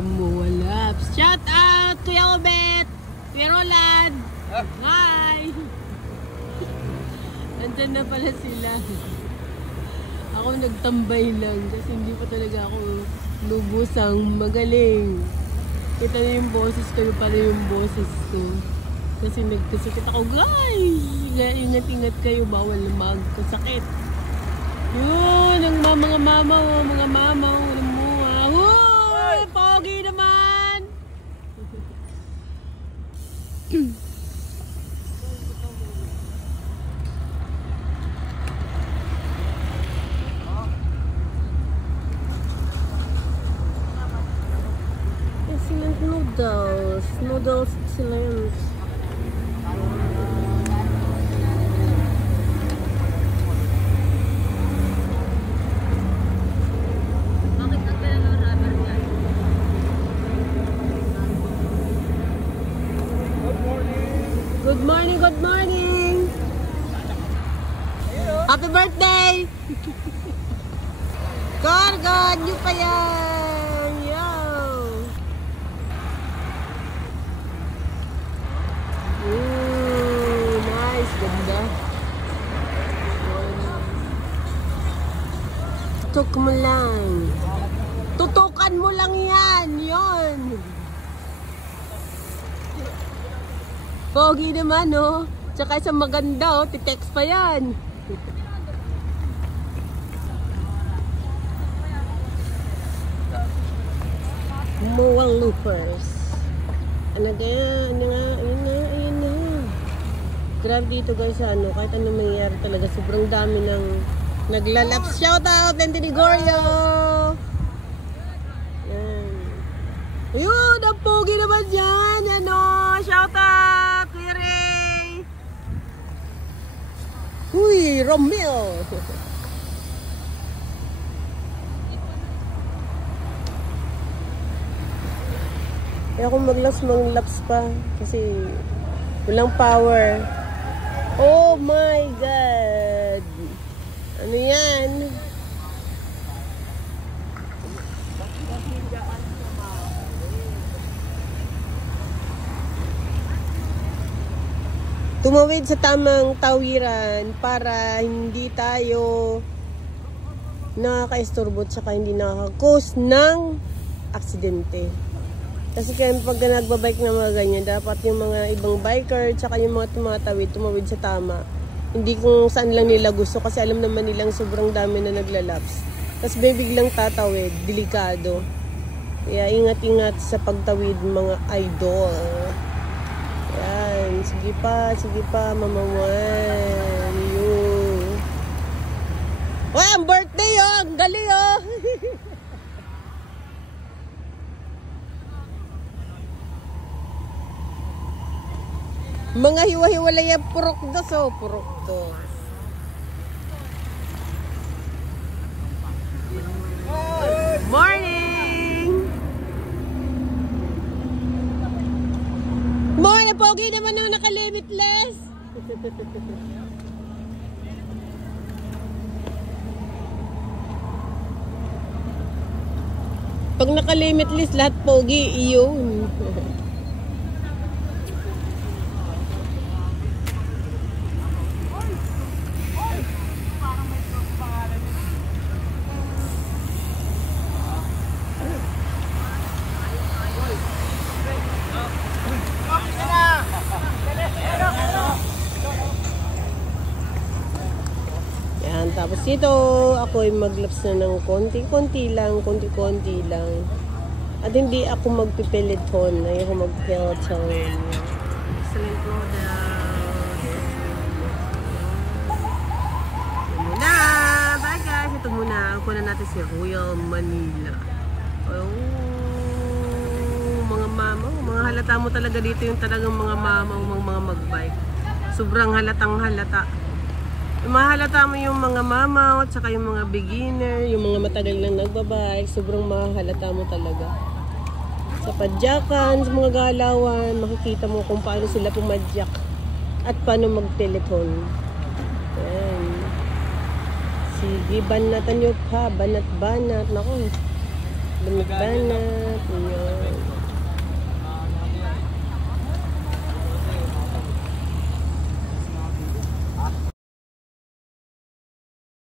Wala. Shout out Kuya Obet, Kuya Roland. Hi. Nandyan na pala sila. Ako nagtambay lang kasi hindi pa talaga ako lubusang magaling. Kita na yung boses ko, pala yung boses ko. Kasi nagkasakit ako, guys. Ingat-ingat kayo, bawal na magkasakit. Yun, ang mga mamaw, alam mo. Pogi naman! Excellent noodles. Noodles excellent. Good morning, good morning! Happy birthday! God, nyo pa yan! Yo! Ooh, nice! Ganda! Tutok mo lang! Tutukan mo lang yan! Yun! Pogi naman, oh. Tsaka sa maganda, oh. Titext pa yan. Muwang loopers. Ano nga. Grabe dito guys, ano. Kahit ano mangyayari talaga. Sobrang dami ng naglalaps. Shout out, Anthony Gorio! Yan. Ayun, ang pogi naman dyan. Ano, shout out! Uy, Romeo! Kaya kung maglaps pa kasi walang power. Oh my God! Ano yan? Tumawid sa tamang tawiran para hindi tayo nakaka-isturbo at saka hindi nakaka-cause ng aksidente. Kasi kaya pag nagbabike na mga ganyan, dapat yung mga ibang biker at saka yung mga tumawid sa tama. Hindi kung saan lang nila gusto kasi alam naman nilang sobrang dami na naglalaps. Tapos biglang tatawid, delikado. Kaya ingat-ingat sa pagtawid mga idol. Yan, sige pa, Mama Juan. Yun. Uy, ang birthday, oh! Ang galing, oh! Mga hiwa-hiwalay ang purok-dos, oh. Purok-dos. Morning! Pogi naman nung naka-limitless. Pag naka-limitless, lahat pogi, iyon. Tapos dito, ako ay maglaps na ng konti-konti lang. At hindi ako magpipiliton. Ayoko magpiliton. Excellent product. Ito muna. Bye guys. Ito muna. Kunan natin si Royal Manila. Oh, mga mamaw. Mga halata mo talaga dito yung talagang mga mamaw, mga magbike. Sobrang halatang halata. Mahalata mo yung mga mamaw at saka yung mga beginner, yung mga matagal nang nagbabike, sobrang mahalata mo talaga. Sa padyakan, sa mga galawan, makikita mo kung paano sila pumadyak at paano mag-telephone. Ayan. Sige, banatan nyo pa, banat-banat. Naku, Banat-banat. Ayan.